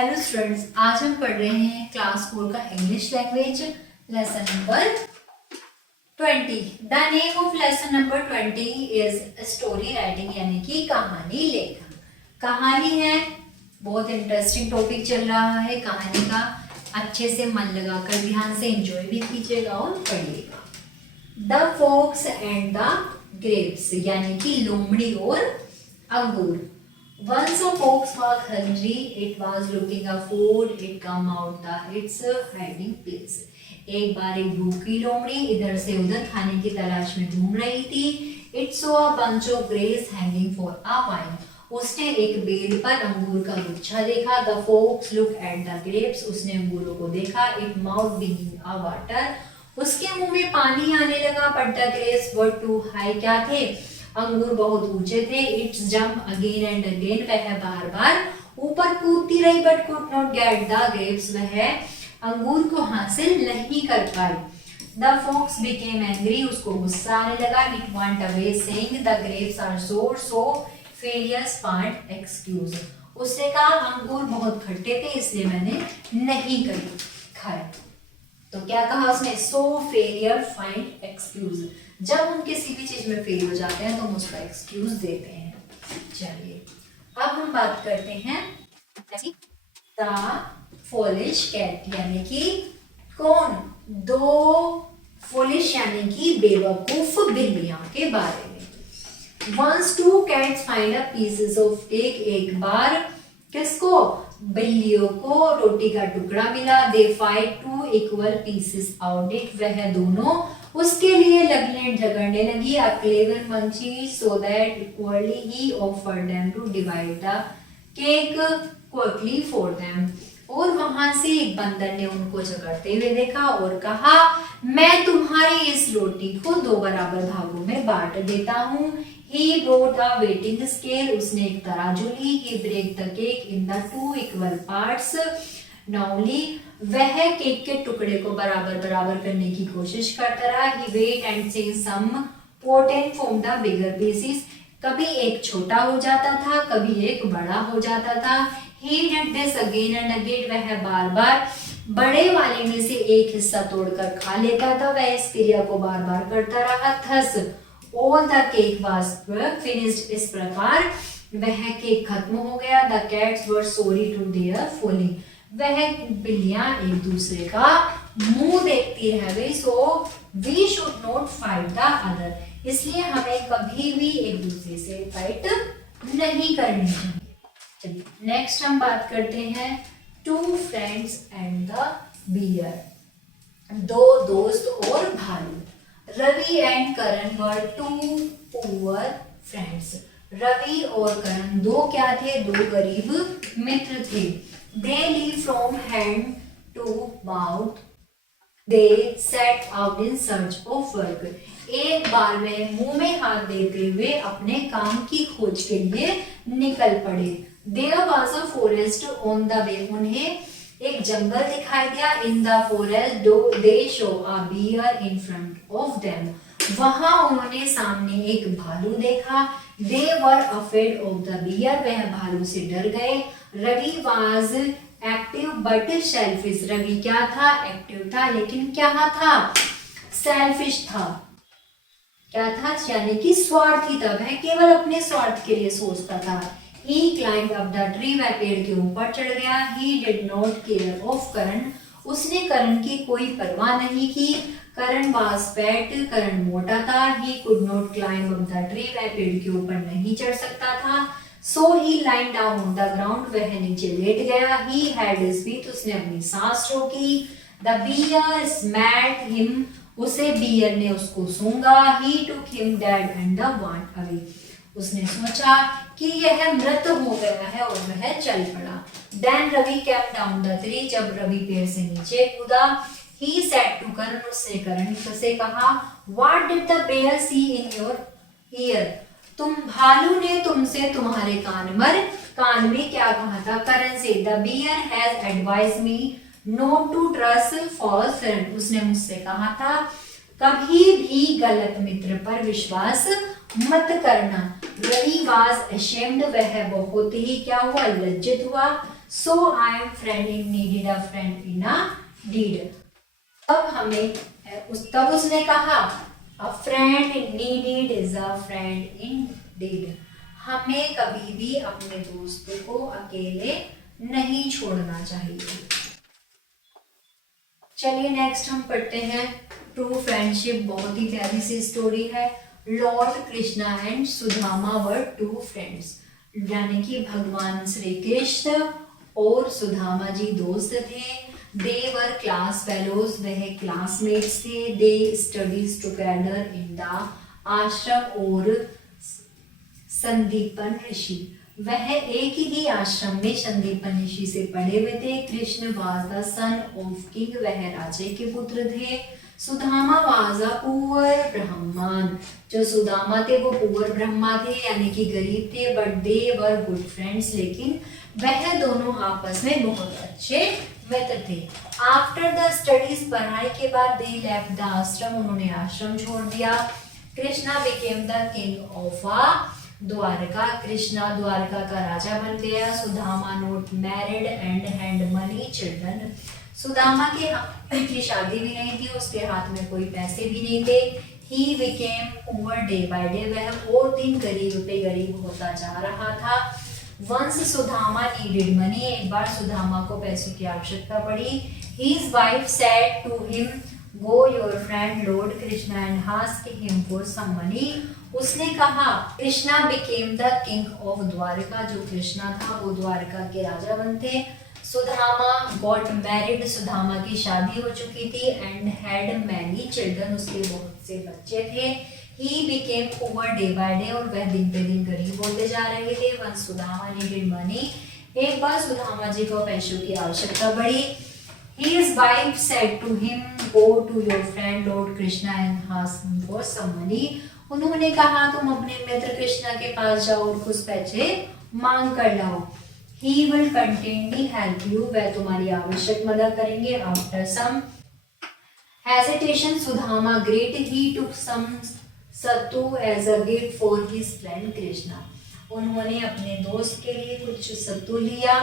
Hello students, आज हम पढ़ रहे हैं क्लास 4 का English language lesson number 20। The name of lesson number 20 is story writing, यानी कि कहानी लेखन। कहानी है, बहुत इंटरेस्टिंग टॉपिक चल रहा है कहानी का। अच्छे से मन लगाकर ध्यान से एंजॉय भी कीजिएगा और पढ़िएगा। The fox and the grapes, यानी कि लोमड़ी और अंगूर। Once a fox was hungry, it was looking for food. It come out its hiding place. एक बार एक भूखी लोमड़ी इधर से उधर खाने की तलाश में घूम रही थी। It saw a bunch of grapes hanging for a while. उसने एक बेल पर अंगूर का गुच्छा देखा। The fox looked at the grapes. उसने अंगूरों को देखा। It mouth being a water. उसके मुंह में पानी आने लगा। But the grapes were too high. क्या थे? अंगूर बहुत ऊंचे थे। It's jump again and again, वह बार बार ऊपर कूदती रही। But could not get the grapes, वह अंगूर को हासिल नहीं कर पाई। द फॉक्स बिकेम एंग्री, उसको गुस्सा आने लगा। It went away saying the grapes are sour, so failures find excuse. उसने कहा अंगूर बहुत खट्टे थे इसलिए मैंने नहीं खाए। तो क्या कहा उसने? सो फेलियर फाइंड एक्सक्यूज। जब हम किसी भी चीज में फेल हो जाते हैं तो हम उसका एक्सक्यूज देते हैं। चलिए अब हम बात करते हैं द फॉलिश कैट, यानी कि कौन? दो फॉलिश यानी कि बेवकूफ बिल्लियां के बारे में। Once two cats find a pieces of cake, एक बार किसको? बिल्लियों को रोटी का टुकड़ा मिला। They fight two equal pieces out it, वह दोनों उसके लिए लगने झगड़ने लगी। A clever monkey so that equally he offered them to divide the cake quickly for them. और वहां से एक बंदर ने उनको झगड़ते हुए देखा और कहा मैं तुम्हारी इस रोटी को दो बराबर भागों में बांट देता हूँ। He brought a weighing scale, उसने एक तराजू ली। He break the cake in the two equal parts. Nowly, वह केक के टुकड़े को बराबर बराबर करने की कोशिश करता रहा। He wait and see some protein from the bigger pieces. कभी एक छोटा हो जाता था, कभी एक बड़ा हो जाता था। He did this again and again. वह बार बार बड़े वाले में से एक हिस्सा तोड़कर खा लेता था। वह इस क्रिया को बार बार करता रहा। Thus, all the cake was finished. इस प्रकार वह केक खत्म हो गया। The cats were sorry to their folly. वह बिल्लियां एक दूसरे का मुंह देखती रह गई। So we should not fight the other. इसलिए हमें कभी भी एक दूसरे से फाइट नहीं करनी चाहिए। चलिए नेक्स्ट हम बात करते हैं two friends and the bear, दो दोस्त और भालू। Ravi and Karan were two poor friends. Ravi और करण दो क्या थे? दो गरीब मित्र थे। They live from hand to mouth. They set out in search of work. एक बार वे मुंह में हाथ देते हुए अपने काम की खोज के लिए निकल पड़े। There was a forest on the way. उन्हें एक जंगल दिखाई दिया। In the forest, they saw a bear in front of them. वहां उन्होंने सामने एक भालू देखा। They were afraid of the bear. वह भालू से डर गए। Ravi was active but selfish. Ravi क्या था? एक्टिव था लेकिन क्या था? सेल्फिश था। क्या था? यानी कि स्वार्थी था। वह केवल अपने स्वार्थ के लिए सोचता था। He climbed up the tree. वह पेड़ के ऊपर चढ़ गया। He did not care of करण. उसने करण की कोई परवाह नहीं की। करण was fat. करण मोटा था। He could not climb up the tree. वह पेड़ के ऊपर नहीं चढ़ सकता था। So he lying down on the ground. वह नीचे लेट गया। He had his breath. उसने अपनी सांस रोकी। The bear smelled him. उसे बियर ने उसको सूंघा। He took him dead and went away. उसने सोचा कि यह मृत हो गया है और वह चल पड़ा। Then Ravi came down the tree. जब रवि पेड़ से नीचे कूदा। He said to करण. उसने करण से कहा What did the bear see in your ear? भालू ने तुमसे तुम्हारे कान में क्या कहा था? करण से The bear has advised me not to trust false friend. उसने मुझसे कहा था कभी भी गलत मित्र पर विश्वास मत करना। Ravi was ashamed. वह बहुत ही क्या हुआ? लज्जित हुआ। So I am friend in needed a friend in a deed. तब उसने कहा a friend needed is a friend indeed. हमें कभी भी अपने दोस्तों को अकेले नहीं छोड़ना चाहिए। चलिए नेक्स्ट हम पढ़ते हैं ट्रू फ्रेंडशिप। बहुत ही प्यारी सी स्टोरी है। Lord Krishna and Sudama were two friends, यानी कि भगवान श्री कृष्ण और सुदामा जी दोस्त थे। दे वर क्लास फेलोज, वह क्लासमेट्स थे। दे स्टडीज टुगेदर इन द आश्रम और संदीपन ऋषि, वह एक ही आश्रम में संदीपन ऋषि से पढ़े हुए थे। Krishna was the son of king, वह राजे के पुत्र थे। सुदामा वाज अ पुअर ब्राह्मण, जो सुदामा थे वो पुअर ब्रह्मा थे, यानी कि गरीब थे। But they were good friends, लेकिन वह दोनों आपस में बहुत अच्छे मित्र थे। आफ्टर द स्टडीज, पढ़ाई के बाद, दे लेफ्ट द आश्रम, उन्होंने आश्रम छोड़ दिया। Krishna became the king of a Dwarka, Krishna Dwarka का राजा बन गया। Sudama not married and had money children, Sudama की शादी भी नहीं थी, उसके हाथ में कोई पैसे भी नहीं थे। He became poor day by day, वह और दिन गरीब पे गरीब होता जा रहा था। वंस सुदामा नीडेड मनी, एक बार सुदामा को पैसों की आवश्यकता पड़ी। His wife said to him go your friend lord Krishna and ask him for some money, उसने कहा Krishna became the king of Dwarka, जो कृष्णा था वो द्वारका के राजा बनते। सुदामा गॉट मैरिड, सुदामा की शादी हो चुकी थी। एंड हैड मैनी चिल्ड्रन, उसके बहुत से बच्चे थे। He became poor day by day, और वह दिन पे दिन गरीब होते जा रहे थे। वंस सुदामा नीडेड मनी, एक बार सुदामा जी को पैसों की आवश्यकता पड़ी। His wife said to him, go to your friend Lord Krishna and ask him for some money. उन्होंने कहा तुम अपने मित्र कृष्णा के पास जाओ और कुछ पैसे मांग कर लाओ। He will continually help you, वह तुम्हारी आवश्यक मदद करेंगे। After some hesitation, Sudama agreed. He took some sattu as a gift for his friend Krishna. उन्होंने अपने दोस्त के लिए कुछ सत्तू लिया।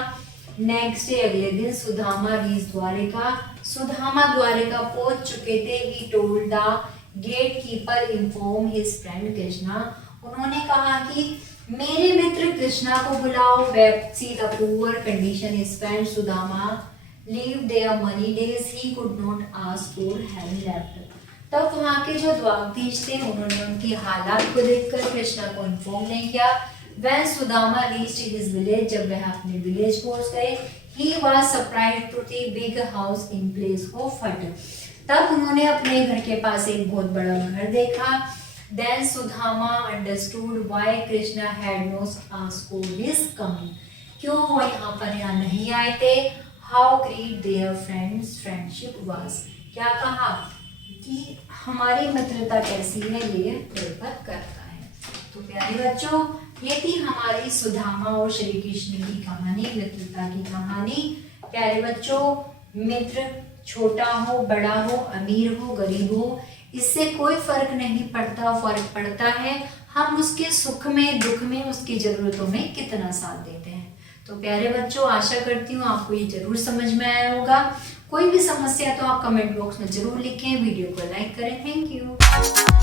नेक्स्ट डे, अगले दिन, सुदामा रीच द्वारिका, सुदामा द्वारिका पहुंच चुके थे। He told the gate keeper inform his friend Krishna, उन्होंने कहा कि मेरे मित्र कृष्णा को बुलाओ। Web see the poor condition his friend Sudama live there money days, he could not ask for help left. तब वहाँ के जो द्वारधीश थे उन्होंने उनकी हालात को देखकर कृष्णा को इन्फॉर्म नहीं किया। When Sudama reached his village, जब वह अपने विलेज पहुंच गए, he was surprised to see big house in place of hut. तब उन्होंने अपने घर के पास एक बहुत बड़ा घर देखा। Then Sudama understood why Krishna had not asked for his coming. क्यों वो यहाँ नहीं आए थे। How great their friendship was. क्या कहा कि हमारी मित्रता कैसी है, ये निर्भर करता है। तो प्यारे बच्चों, ये थी हमारी सुदामा और श्री कृष्ण की कहानी, मित्रता की कहानी। प्यारे बच्चों, मित्र छोटा हो, बड़ा हो, अमीर हो, गरीब हो, इससे कोई फर्क नहीं पड़ता। फर्क पड़ता है हम उसके सुख में, दुख में, उसकी जरूरतों में कितना साथ देते हैं। तो प्यारे बच्चों, आशा करती हूँ आपको ये जरूर समझ में आया होगा। कोई भी समस्या तो आप कमेंट बॉक्स में जरूर लिखें, वीडियो को लाइक करें। Thank you.